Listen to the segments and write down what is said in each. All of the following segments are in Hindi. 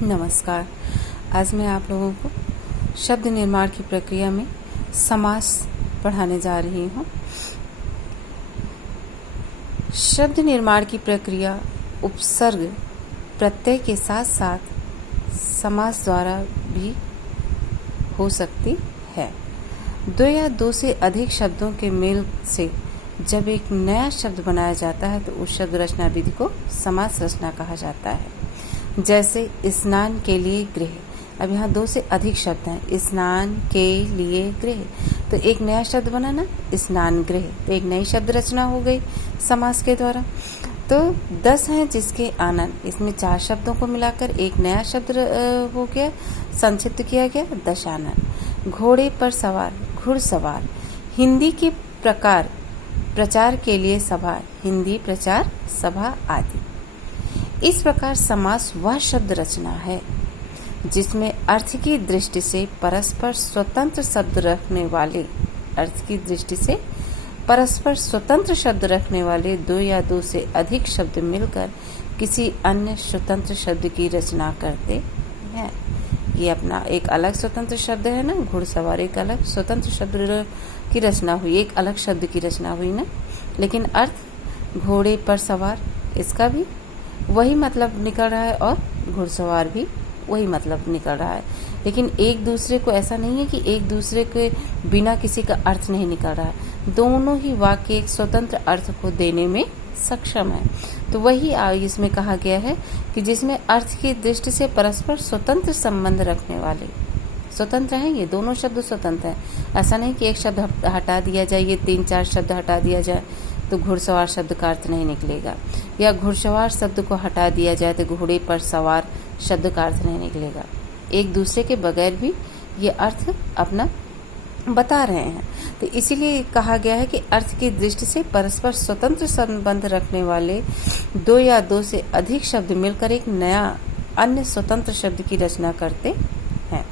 नमस्कार। आज मैं आप लोगों को शब्द निर्माण की प्रक्रिया में समास पढ़ाने जा रही हूँ। शब्द निर्माण की प्रक्रिया उपसर्ग प्रत्यय के साथ साथ समास द्वारा भी हो सकती है। दो या दो से अधिक शब्दों के मेल से जब एक नया शब्द बनाया जाता है तो उस शब्द रचना विधि को समास रचना कहा जाता है। जैसे स्नान के लिए गृह। अब यहाँ दो से अधिक शब्द हैं। स्नान के लिए गृह, तो एक नया शब्द बना ना, स्नान गृह, तो एक नई शब्द रचना हो गई समास के द्वारा। तो 10 हैं जिसके आनन, इसमें 4 शब्दों को मिलाकर एक नया शब्द हो गया, संक्षिप्त किया गया दशानन। घोड़े पर सवार, घुड़सवार। हिंदी के प्रकार, प्रचार के लिए सभा, हिंदी प्रचार सभा आदि। इस प्रकार समास वह शब्द रचना है जिसमें अर्थ की दृष्टि से परस्पर स्वतंत्र शब्द रखने वाले, अर्थ की दृष्टि से परस्पर स्वतंत्र शब्द रखने वाले दो या दो से अधिक शब्द मिलकर किसी अन्य स्वतंत्र शब्द की रचना करते हैं। ये अपना एक अलग स्वतंत्र शब्द है ना, घुड़सवार एक अलग स्वतंत्र शब्द की रचना हुई, एक अलग शब्द की रचना हुई ना, लेकिन अर्थ घोड़े पर सवार, इसका भी वही मतलब निकल रहा है और घुड़सवार भी वही मतलब निकल रहा है। लेकिन एक दूसरे को, ऐसा नहीं है कि एक दूसरे के बिना किसी का अर्थ नहीं निकल रहा है, दोनों ही वाक्य एक स्वतंत्र अर्थ को देने में सक्षम है। तो वही इसमें कहा गया है कि जिसमें अर्थ की दृष्टि से परस्पर स्वतंत्र संबंध रखने वाले, स्वतंत्र हैं ये दोनों शब्द, स्वतंत्र हैं। ऐसा नहीं कि एक शब्द हटा दिया जाए, ये 3-4 शब्द हटा दिया जाए तो घुड़सवार शब्द का अर्थ नहीं निकलेगा, या घुड़सवार शब्द को हटा दिया जाए तो घोड़े पर सवार शब्द का अर्थ नहीं निकलेगा। एक दूसरे के बगैर भी ये अर्थ अपना बता रहे हैं। तो इसीलिए कहा गया है कि अर्थ की दृष्टि से परस्पर स्वतंत्र संबंध रखने वाले दो या दो से अधिक शब्द मिलकर एक नया अन्य स्वतंत्र शब्द की रचना करते हैं।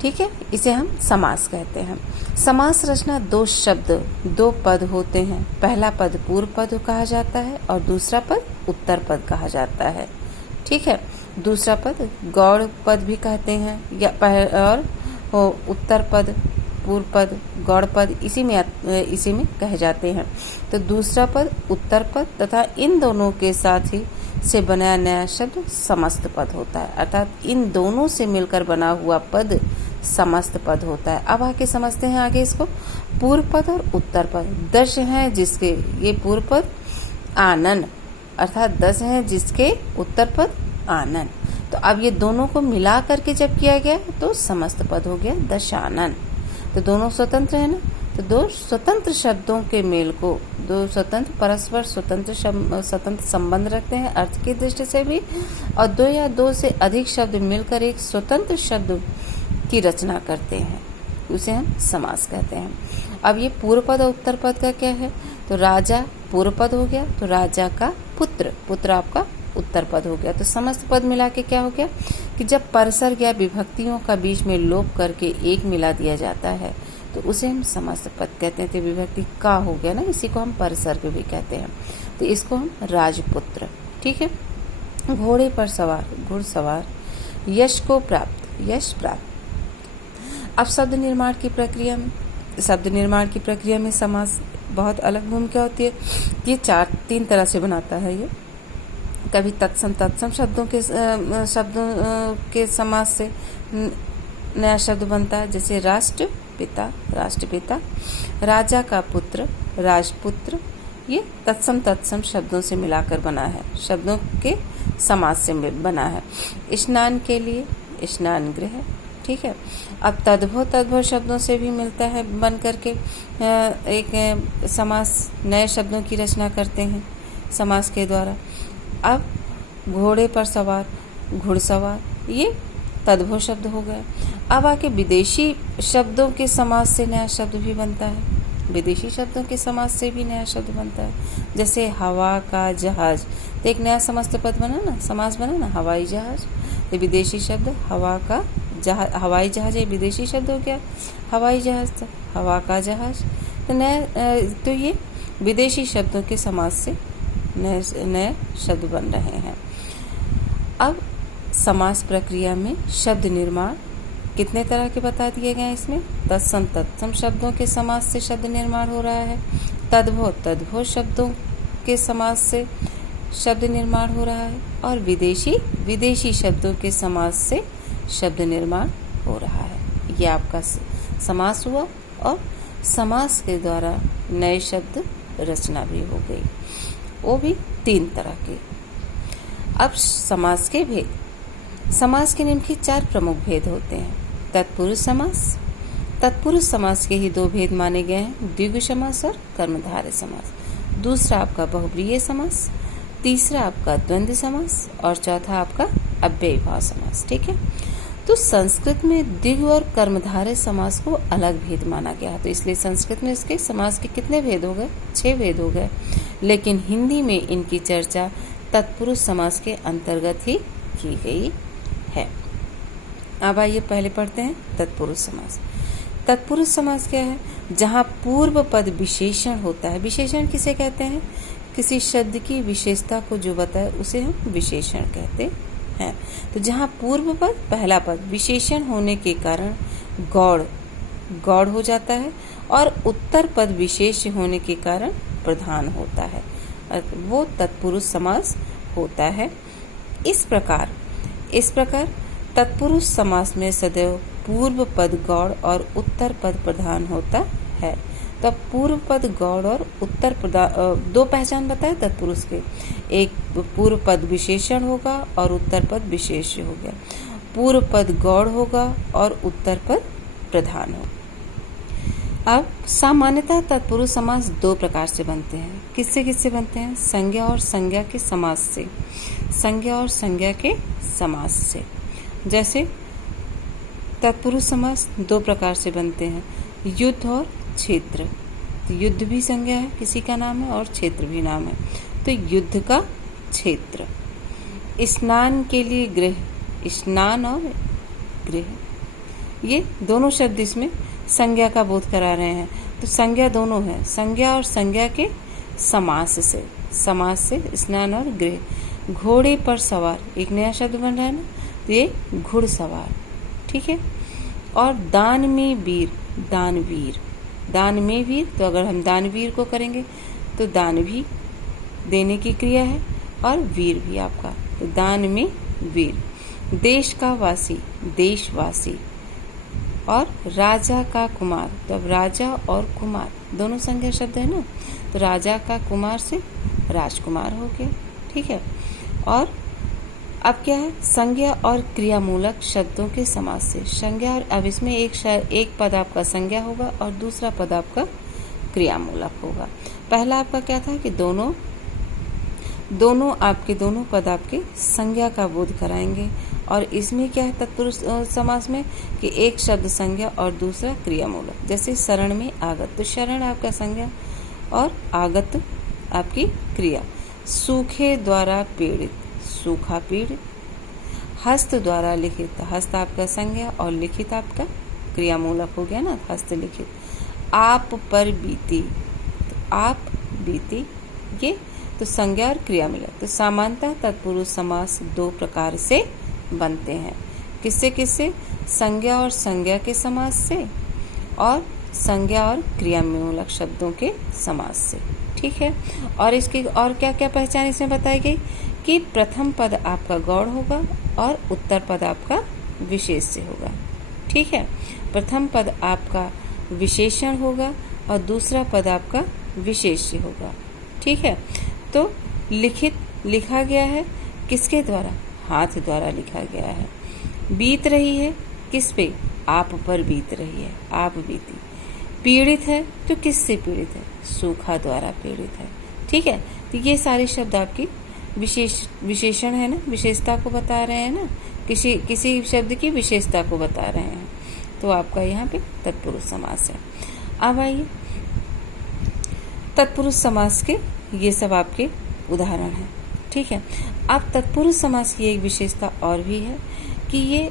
ठीक है, इसे हम समास कहते हैं। समास रचना दो शब्द, दो पद होते हैं। पहला पद पूर्व पद कहा जाता है और दूसरा पद उत्तर पद कहा जाता है। ठीक है, दूसरा पद गौड़ पद भी कहते हैं, या और उत्तर पद, पूर्व पद, गौड़ पद इसी में कहे जाते हैं। तो दूसरा पद, उत्तर पद तथा इन दोनों के साथ ही से बनाया नया शब्द समस्त पद होता है, अर्थात इन दोनों से मिलकर बना हुआ पद समस्त पद होता है। अब आके समझते हैं आगे इसको। पूर्व पद और उत्तर पद 10 हैं जिसके ये पूर्व पद आनन, अर्थात 10 हैं जिसके उत्तर पद आनन। तो अब ये दोनों को मिला करके जब किया गया तो समस्त पद हो गया दशानन। तो दोनों स्वतंत्र है ना, तो दो स्वतंत्र शब्दों के मेल को, दो स्वतंत्र परस्पर स्वतंत्र संबंध रखते हैं अर्थ की दृष्टि से भी, और दो या दो से अधिक शब्द मिलकर एक स्वतंत्र शब्द की रचना करते हैं, उसे हम समास कहते हैं। अब ये पूर्व पद और उत्तर पद का क्या है, तो राजा पूर्व पद हो गया, तो राजा का पुत्र, पुत्र आपका उत्तर पद हो गया। तो समस्त पद मिला के क्या हो गया कि जब परसर्ग या विभक्तियों का बीच में लोप करके एक मिला दिया जाता है तो उसे हम समस्त पद कहते हैं। तो विभक्ति का हो गया ना, इसी को हम परसर्ग भी कहते हैं। तो इसको हम राजपुत्र। ठीक है, घोड़े पर सवार, घुड़सवार। यश को प्राप्त, यश प्राप्त। अब शब्द निर्माण की प्रक्रिया में समास बहुत अलग भूमिका होती है। ये 3 तरह से बनाता है ये। कभी तत्सम शब्दों के समास से नया शब्द बनता है, जैसे राष्ट्रपिता, राष्ट्रपिता। राजा का पुत्र, राजपुत्र। ये तत्सम शब्दों से मिलाकर बना है, शब्दों के समास से बना है। स्नान के लिए, स्नान गृह। ठीक है, अब तद्भव शब्दों से भी मिलता है, बन करके एक समास, नए शब्दों की रचना करते हैं समास के द्वारा। अब घोड़े पर सवार, घुड़सवार, ये तद्भव शब्द हो गए। अब आके विदेशी शब्दों के समास से नया शब्द भी बनता है, विदेशी शब्दों के समास से भी नया शब्द बनता है। जैसे हवा का जहाज, तो एक नया समस्त पद बना ना, समास बना ना, हवाई जहाज। तो विदेशी शब्द हवा का जहाज, हवाई जहाज एक विदेशी शब्द हो गया, हवाई जहाज था, हवा का जहाज। तो नया, तो ये विदेशी शब्दों के समास से नए शब्द बन रहे हैं। अब समास प्रक्रिया में शब्द निर्माण कितने तरह के बता दिए गए हैं इसमें। तत्सम तत्सम शब्दों के समास से शब्द निर्माण हो रहा है। तद्भव तद्भव शब्दों के समास से शब्द निर्माण हो रहा है। और विदेशी विदेशी शब्दों के समास से शब्द निर्माण हो रहा है। ये आपका समास हुआ और समास के द्वारा नए शब्द रचना भी हो गई, वो भी 3 तरह के। अब समास के भेद। समास के निम्नलिखित 4 प्रमुख भेद होते हैं। तत्पुरुष समास। तत्पुरुष समास के ही 2 भेद माने गए हैं, द्विगु समास और कर्मधारय समास। दूसरा आपका बहुब्रीहि समास, तीसरा आपका द्वंद्व समास और चौथा आपका अव्ययीभाव समास। ठीक है, तो संस्कृत में द्विगु और कर्मधारय समास को अलग भेद माना गया, तो इसलिए संस्कृत में इसके समास के कितने भेद हो गए? 6 भेद हो गए। लेकिन हिंदी में इनकी चर्चा तत्पुरुष समास के अंतर्गत ही की गई है। अब आइए पहले पढ़ते हैं तत्पुरुष समास। तत्पुरुष समास क्या है? जहाँ पूर्व पद विशेषण होता है। विशेषण किसे कहते हैं? किसी शब्द की विशेषता को जो बताए उसे हम विशेषण कहते हैं। तो जहाँ पूर्व पद पहला पद विशेषण होने के कारण गौड़ हो जाता है और उत्तर पद विशेष होने के कारण प्रधान होता है, वो तत्पुरुष समास होता है। इस प्रकार तत्पुरुष समास में सदैव पूर्व पद गौड़ और उत्तर पद प्रधान होता है। तो पूर्व पद गौड़ और उत्तर प्रधान 2 पहचान बताए तत्पुरुष के। एक पूर्व पद विशेषण होगा और उत्तर पद विशेष हो गया। पूर्व पद गौड़ होगा और उत्तर पद प्रधान होगा। अब सामान्यतः तत्पुरुष समास 2 प्रकार से बनते हैं। किससे बनते हैं? संज्ञा और संज्ञा के समास से। संज्ञा और संज्ञा के समास से। जैसे तत्पुरुष समास 2 प्रकार से बनते हैं, युद्ध और क्षेत्र। तो युद्ध भी संज्ञा है, किसी का नाम है, और क्षेत्र भी नाम है। तो युद्ध का क्षेत्र। स्नान के लिए गृह, स्नान और गृह, ये दोनों शब्द इसमें संज्ञा का बोध करा रहे हैं। तो संज्ञा दोनों है, संज्ञा और संज्ञा के समास से स्नान और गृह। घोड़े पर सवार, एक नया शब्द बन रहा है ना, तो ये घुड़सवार। ठीक है। और दान में वीर, तो अगर हम दानवीर को करेंगे तो दान भी देने की क्रिया है और वीर भी आपका, तो दान में वीर। देश का वासी, देशवासी। और राजा का कुमार, तो अब राजा और कुमार दोनों संज्ञा शब्द है ना, तो राजा का कुमार से राजकुमार हो गया। ठीक है। और अब क्या है? संज्ञा और क्रियामूलक शब्दों के समास से। संज्ञा, और अब इसमें एक पद आपका संज्ञा होगा और दूसरा पद आपका क्रियामूलक होगा। पहला आपका क्या था कि दोनों पद आपके संज्ञा का बोध कराएंगे। और इसमें क्या है तत्पुरुष समास में कि एक शब्द संज्ञा और दूसरा क्रियामूलक। जैसे शरण में आगत, तो शरण आपका संज्ञा और आगत आपकी क्रिया। सूखे द्वारा पीड़ित, सूखा पीड़ित। हस्त द्वारा लिखित, हस्त आपका संज्ञा और लिखित आपका क्रियामूलक हो गया ना, हस्त लिखित। आप पर बीती, तो आप बीती, ये तो संज्ञा और क्रियामूलक। तो सामान्यतः तत्पुरुष समास 2 प्रकार से बनते हैं। किससे? संज्ञा और संज्ञा के समास से और संज्ञा और क्रियामूलक शब्दों के समास से। ठीक है। और इसकी और क्या क्या पहचान इसमें बताई गई कि प्रथम पद आपका गौड़ होगा और उत्तर पद आपका विशेष से होगा। ठीक है। प्रथम पद आपका विशेषण होगा और दूसरा पद आपका विशेष से होगा। ठीक है। तो लिखा गया है किसके द्वारा? हाथ द्वारा लिखा गया है। बीत रही है किस पे? आप पर बीत रही है, आप बीती। पीड़ित है तो किससे पीड़ित है? सूखा द्वारा पीड़ित है। ठीक है। तो ये सारे शब्द आपकी विशेषण है ना, विशेषता को बता रहे हैं ना, किसी शब्द की विशेषता को बता रहे हैं। तो आपका यहाँ पे तत्पुरुष समास है। अब आइए तत्पुरुष समास के ये सब आपके उदाहरण हैं। ठीक है। अब तत्पुरुष समास की एक विशेषता और भी है कि ये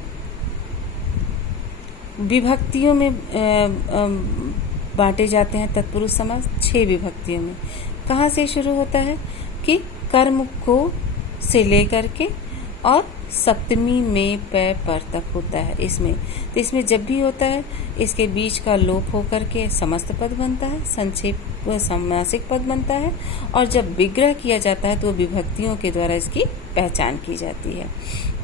विभक्तियों में बांटे जाते हैं। तत्पुरुष समास 6 विभक्तियों में। कहाँ से शुरू होता है कि कर्म को से लेकर के और सप्तमी में प पर तक होता है इसमें। तो इसमें जब भी होता है इसके बीच का लोप होकर के समस्त पद बनता है, संक्षेप समासिक पद बनता है, और जब विग्रह किया जाता है तो विभक्तियों के द्वारा इसकी पहचान की जाती है।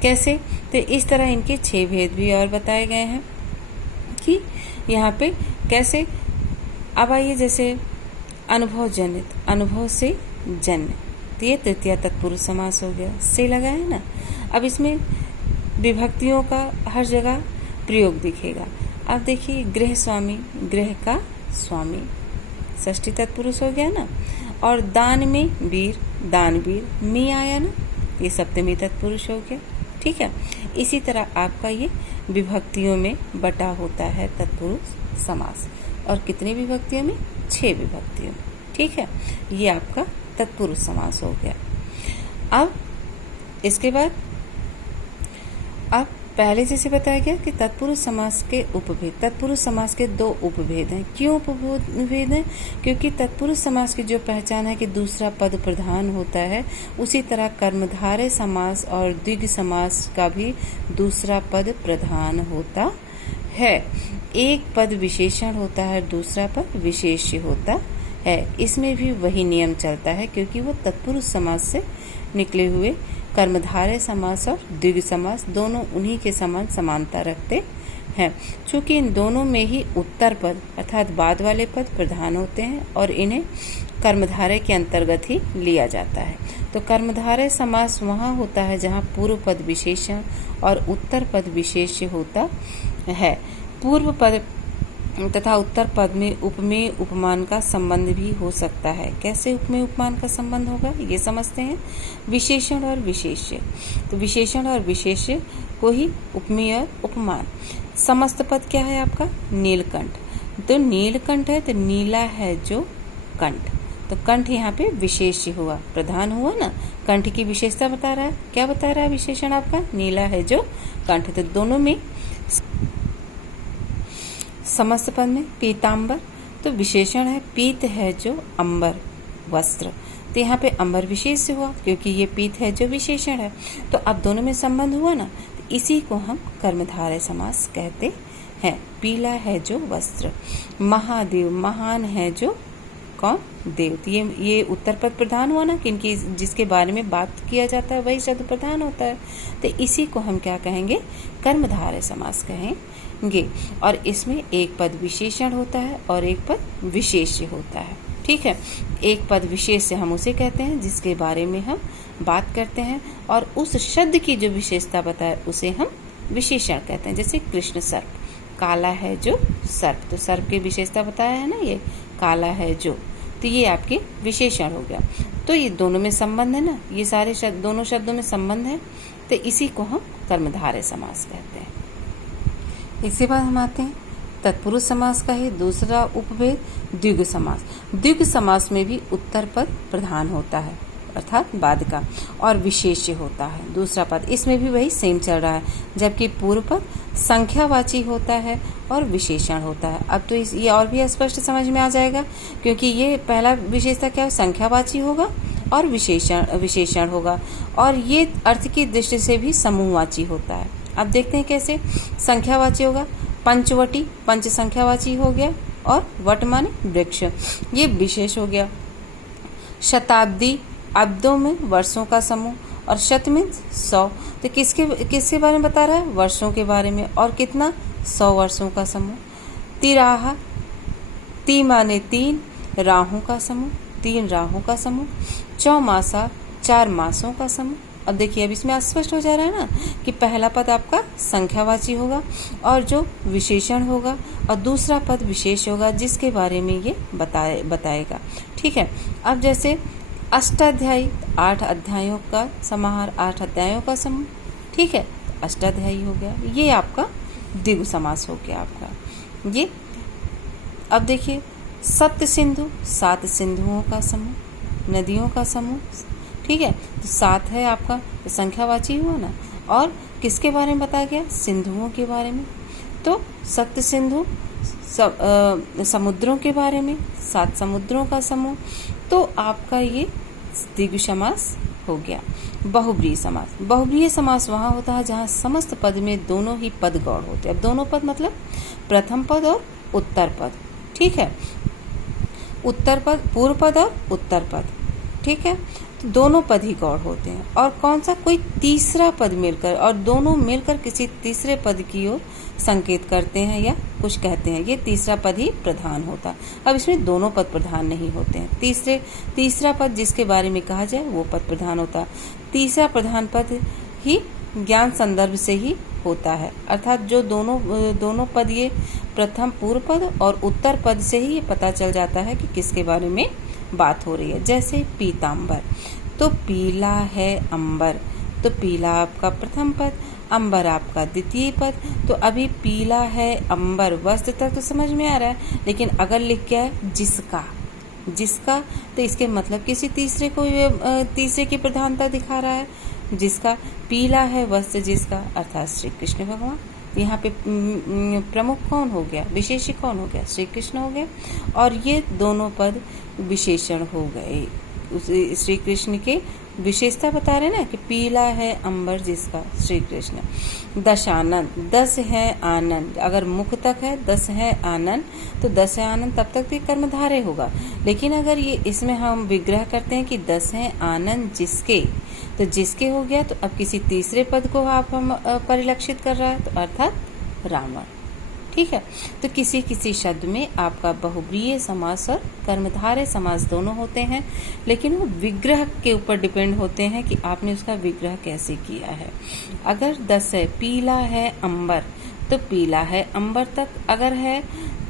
कैसे? तो इस तरह इनके 6 भेद भी और बताए गए हैं कि यहाँ पे कैसे। अब आइए जैसे अनुभव जनित, अनुभव से जन्य, तो ये तृतीया तत्पुरुष समास हो गया, से लगा है ना। अब इसमें विभक्तियों का हर जगह प्रयोग दिखेगा। अब देखिए गृह स्वामी, गृह का स्वामी, षष्ठी तत्पुरुष हो गया ना। और दान में वीर, दानवीर, मी आया ना, ये सप्तमी तत्पुरुष हो गया। ठीक है, इसी तरह आपका ये विभक्तियों में बटा होता है तत्पुरुष समास। और कितनी विभक्तियों में? 6 विभक्तियों में। ठीक है, ये आपका तत्पुरुष समास हो गया। अब इसके बाद अब पहले जैसे बताया गया कि तत्पुरुष समास के उपभेद, तत्पुरुष समास के 2 उपभेद हैं। क्यों उपभेद हैं? क्योंकि तत्पुरुष समास की जो पहचान है कि दूसरा पद प्रधान होता है, उसी तरह कर्मधारय समास और द्विग समास का भी दूसरा पद प्रधान होता है। एक पद विशेषण होता है, दूसरा पद विशेष्य होता है। इसमें भी वही नियम चलता है क्योंकि वो तत्पुरुष समास से निकले हुए कर्मधारय समास और द्विग समास दोनों उन्हीं के समान समानता रखते हैं। चूंकि इन दोनों में ही उत्तर पद अर्थात बाद वाले पद प्रधान होते हैं और इन्हें कर्मधारय के अंतर्गत ही लिया जाता है। तो कर्मधारय समास वहाँ होता है जहाँ पूर्व पद विशेषण और उत्तर पद विशेष्य होता है। पूर्व पद तथा उत्तर पद में उपमेय उपमान का संबंध भी हो सकता है। कैसे उपमेय उपमान का संबंध होगा ये समझते हैं। विशेषण और विशेष्य, तो विशेषण और विशेष्य को ही उपमेय और उपमान। समस्त पद क्या है आपका? नीलकंठ। तो नीलकंठ है तो नीला है जो कंठ, तो कंठ यहाँ पे विशेष्य हुआ, प्रधान हुआ ना। कंठ की विशेषता बता रहा है। क्या बता रहा है विशेषण आपका? नीला है जो कंठ। तो दोनों में समस्त पद में पीतांबर, तो विशेषण है पीत है जो अंबर वस्त्र, तो यहाँ पे अंबर विशेष हुआ क्योंकि ये पीत है जो विशेषण है। तो अब दोनों में संबंध हुआ ना, तो इसी को हम कर्मधारय समास कहते हैं। पीला है जो वस्त्र, महादेव, महान है जो कौन? देव। तो ये उत्तर पद प्रधान हुआ ना, किनकी जिसके बारे में बात किया जाता है वही शब्द प्रधान होता है। तो इसी को हम क्या कहेंगे? कर्मधारय समास कहेंगे। और इसमें एक पद विशेषण होता है और एक पद विशेष्य होता है। ठीक है, एक पद विशेष्य हम उसे कहते हैं जिसके बारे में हम बात करते हैं और उस शब्द की जो विशेषता बताए उसे हम विशेषण कहते हैं। जैसे कृष्ण सर्प, काला है जो सर्प, तो सर्प की विशेषता बताया है ना, ये काला है जो, तो ये आपके विशेषण हो गया। तो ये दोनों में संबंध है ना, ये सारे शब्द दोनों शब्दों में संबंध है, तो इसी को हम कर्मधारय समास कहते हैं। इसके बाद हम आते हैं तत्पुरुष समास का ही दूसरा उपभेद द्विग समास। द्विग समास में भी उत्तर पद प्रधान होता है अर्थात बाद का, और विशेष्य होता है दूसरा पद। इसमें भी वही सेम चल रहा है, जबकि पूर्व पद संख्यावाची होता है और विशेषण होता है। अब तो ये और भी स्पष्ट समझ में आ जाएगा क्योंकि ये पहला विशेषता क्या है? संख्यावाची होगा और विशेषण होगा, और ये अर्थ की दृष्टि से भी समूहवाची होता है। अब देखते हैं कैसे। संख्यावाची होगा पंचवटी, पंच संख्यावाची हो गया, और वट माने वृक्ष, ये विशेष हो गया। शताब्दी, अब्दों में वर्षों का समूह, और शत में 100, तो किसके बारे में बता रहा है? वर्षों के बारे में। और कितना? 100 वर्षों का समूह। तिराहा, ती माने 3 राहों का समूह, 3 राहों का समूह। चौमासा, 4 मासों का समूह। अब देखिए अब इसमें स्पष्ट हो जा रहा है ना कि पहला पद आपका संख्यावाची होगा और जो विशेषण होगा, और दूसरा पद विशेष होगा जिसके बारे में ये बताएगा। ठीक है, अब जैसे अष्टाध्यायी, 8 अध्यायों का समाहार, 8 अध्यायों का समूह। ठीक है, अष्टाध्यायी हो गया, ये आपका द्विगु समास हो गया आपका ये। अब देखिए सप्त सिंधु, 7 सिंधुओं का समूह, नदियों का समूह। ठीक है, तो 7 है आपका, तो संख्यावाची हुआ ना। और किसके बारे में बताया गया? सिंधुओं के बारे में। तो सप्त सिंधु समुद्रों के बारे में, 7 समुद्रों का समूह। तो आपका ये द्विगु समास हो गया। बहुब्रीहि समास। बहुब्रीहि समास वहाँ होता है जहाँ समस्त पद में दोनों ही पद गौण होते हैं। अब दोनों पद मतलब प्रथम पद और उत्तर पद, ठीक है, उत्तर पद, पूर्व पद और उत्तर पद, ठीक है, तो दोनों पद ही गौण होते हैं। और कौन सा, कोई तीसरा पद मिलकर और दोनों मिलकर किसी तीसरे पद की ओर संकेत करते हैं या कुछ कहते हैं, ये तीसरा पद ही प्रधान होता है। अब इसमें दोनों पद प्रधान नहीं होते हैं। तीसरा पद जिसके बारे में कहा जाए वो पद प्रधान होता है। तीसरा प्रधान पद ही ज्ञान संदर्भ से ही होता है, अर्थात जो दोनों पद, ये प्रथम पूर्व पद और उत्तर पद से ही ये पता चल जाता है कि किसके बारे में बात हो रही है। जैसे पीतांबर, तो पीला है अंबर, तो पीला आपका प्रथम पद, अंबर आपका द्वितीय पद। तो अभी पीला है अंबर वस्त्र तक तो समझ में आ रहा है, लेकिन अगर लिख क्या है जिसका, तो इसके मतलब किसी तीसरे की प्रधानता दिखा रहा है। जिसका, पीला है वस्त्र जिसका, अर्थात श्री कृष्ण भगवान। यहाँ पे प्रमुख कौन हो गया, विशेषी कौन हो गया, श्री कृष्ण हो गया। और ये दोनों पद विशेषण हो गए, श्री कृष्ण के विशेषता बता रहे ना कि पीला है अंबर जिसका, श्री कृष्ण। दशानन, 10 है आनंद, अगर मुख तक है 10 है आनंद, तो 10 है आनंद तब तक तो कर्मधारय होगा। लेकिन अगर ये इसमें हम विग्रह करते हैं कि 10 है आनंद जिसके, तो जिसके हो गया, तो अब किसी तीसरे पद को आप हम परिलक्षित कर रहा है, तो अर्थात रावण, ठीक है। तो किसी किसी शब्द में आपका बहुब्रीहि समास और कर्मधारय समास दोनों होते हैं, लेकिन वो विग्रह के ऊपर डिपेंड होते हैं कि आपने उसका विग्रह कैसे किया है। अगर 10 है, पीला है अंबर, तो पीला है अंबर तक अगर है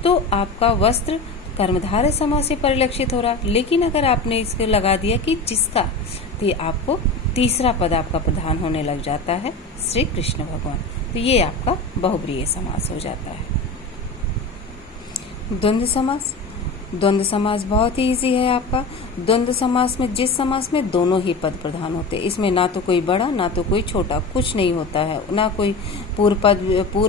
तो आपका वस्त्र कर्मधारय समास से परिलक्षित हो रहा। लेकिन अगर आपने इसको लगा दिया कि जिसका, तो ये आपको तीसरा पद आपका प्रधान होने लग जाता है, श्री कृष्ण भगवान। तो ये आपका बहुब्रीहि समास हो जाता है। द्वंद्व समास, द्वंद्व समास बहुत ही इजी है आपका। द्वंद्व समास में जिस समास में दोनों ही पद प्रधान होते हैं, इसमें ना तो कोई बड़ा ना तो कोई छोटा, कुछ नहीं होता है, ना कोई पूर्व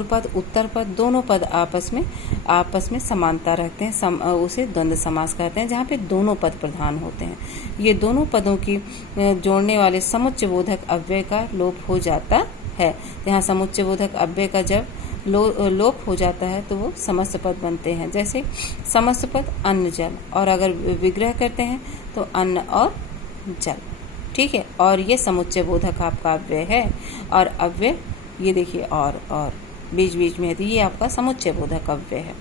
पद उत्तर पद, दोनों पद आपस में समानता रखते हैं, उसे द्वंद्व समास कहते हैं, जहाँ पे दोनों पद प्रधान होते हैं। ये दोनों पदों की जोड़ने वाले समुच्चय बोधक अव्यय का लोप हो जाता है। यहाँ समुच्चय बोधक अव्यय का जब लोप हो जाता है तो वो समस्त पद बनते हैं। जैसे समस्त पद अन्न जल, और अगर विग्रह करते हैं तो अन्न और जल, ठीक है। और ये समुच्चय बोधक आपका अव्यय है, और अव्यय ये देखिए और बीच बीच में है, तो ये आपका समुच्चय बोधक अव्यय है।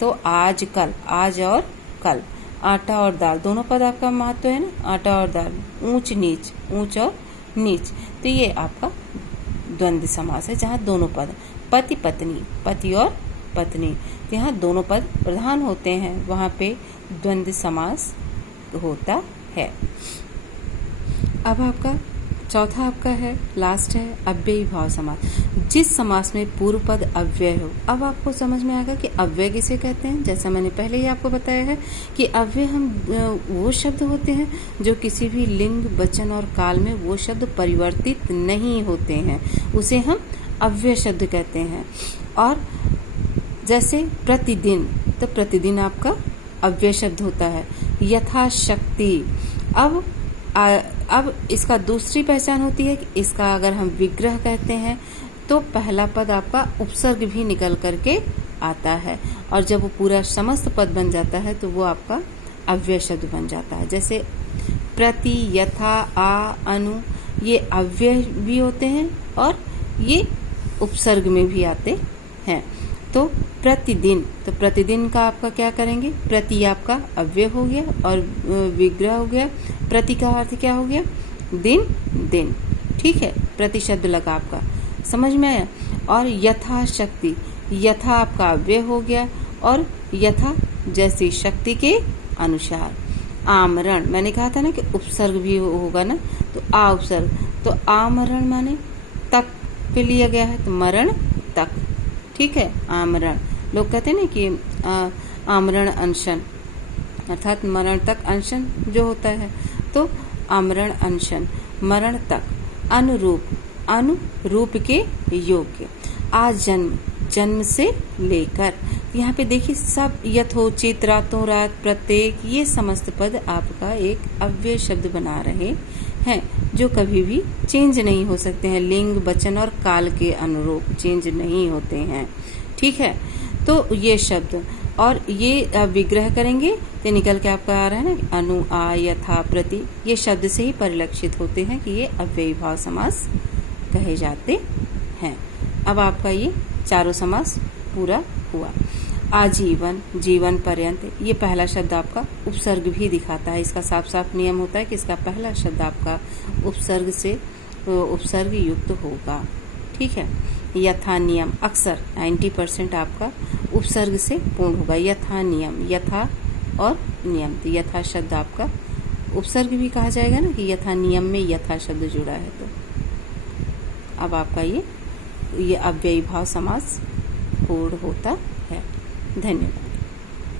तो आज कल, आज और कल, आटा और दाल, दोनों पद आपका महत्व है ना, आटा और दाल, ऊंच नीच, ऊंच और नीच, तो ये आपका द्वंद्व समास है, जहाँ दोनों पद, पति पत्नी, पति और पत्नी, तो यहाँ दोनों पद प्रधान होते हैं, वहाँ पे द्वंद्व समास होता है। अब आपका चौथा आपका है, लास्ट है, अव्ययी भाव समास। जिस समास में पूर्व पद अव्यय हो, अब आपको समझ में आएगा कि अव्यय किसे कहते हैं। जैसा मैंने पहले ही आपको बताया है कि अव्यय हम वो शब्द होते हैं जो किसी भी लिंग, वचन और काल में वो शब्द परिवर्तित नहीं होते हैं, उसे हम अव्यय शब्द कहते हैं। और जैसे प्रतिदिन, तो प्रतिदिन आपका अव्यय शब्द होता है। यथाशक्ति, अब इसका दूसरी पहचान होती है कि इसका अगर हम विग्रह कहते हैं तो पहला पद आपका उपसर्ग भी निकल करके आता है, और जब वो पूरा समस्त पद बन जाता है तो वो आपका अव्यय शब्द बन जाता है। जैसे प्रति, यथा, आ, अनु, ये अव्यय भी होते हैं और ये उपसर्ग में भी आते हैं। तो प्रतिदिन, तो प्रतिदिन का आपका क्या करेंगे, प्रति आपका अव्यय हो गया और विग्रह हो गया। प्रति का अर्थ क्या हो गया, दिन, दिन, ठीक है, प्रति शब्द लगा आपका, समझ में आया। और यथाशक्ति, यथा आपका अव्यय हो गया और यथा जैसी शक्ति के अनुसार। आमरण, मैंने कहा था ना कि उपसर्ग भी होगा ना, तो आ उपसर्ग, तो आमरण माने तक पे लिया गया है, तो मरण तक, ठीक है। आमरण, लोग कहते हैं ना कि आमरण अनशन, अर्थात मरण तक अनशन जो होता है, तो आमरण अनशन, मरण तक। अनुरूप, अनुरूप के योग्य। आजन्म, जन्म से लेकर, यहाँ पे देखिए सब यथोचित, रातों रात, प्रत्येक, ये समस्त पद आपका एक अव्यय शब्द बना रहे हैं जो कभी भी चेंज नहीं हो सकते हैं, लिंग, वचन और काल के अनुरूप चेंज नहीं होते हैं। ठीक है, तो ये शब्द और ये विग्रह करेंगे तो निकल के आपका आ रहा है ना, अनु, आ, यथा, प्रति, ये शब्द से ही परिलक्षित होते हैं कि ये अव्ययी भाव समास कहे जाते हैं। अब आपका ये चारों समास पूरा हुआ। आजीवन, जीवन पर्यंत, ये पहला शब्द आपका उपसर्ग भी दिखाता है। इसका साफ साफ नियम होता है कि इसका पहला शब्द आपका उपसर्ग युक्त होगा। ठीक है, यथा नियम, अक्सर 90% आपका उपसर्ग से पूर्ण होगा। यथा नियम, यथा और नियम, तो यथा शब्द आपका उपसर्ग भी कहा जाएगा ना कि यथा नियम में यथा शब्द जुड़ा है। तो अब आपका ये अव्ययी भाव समास पूर्ण होता है। धन्यवाद।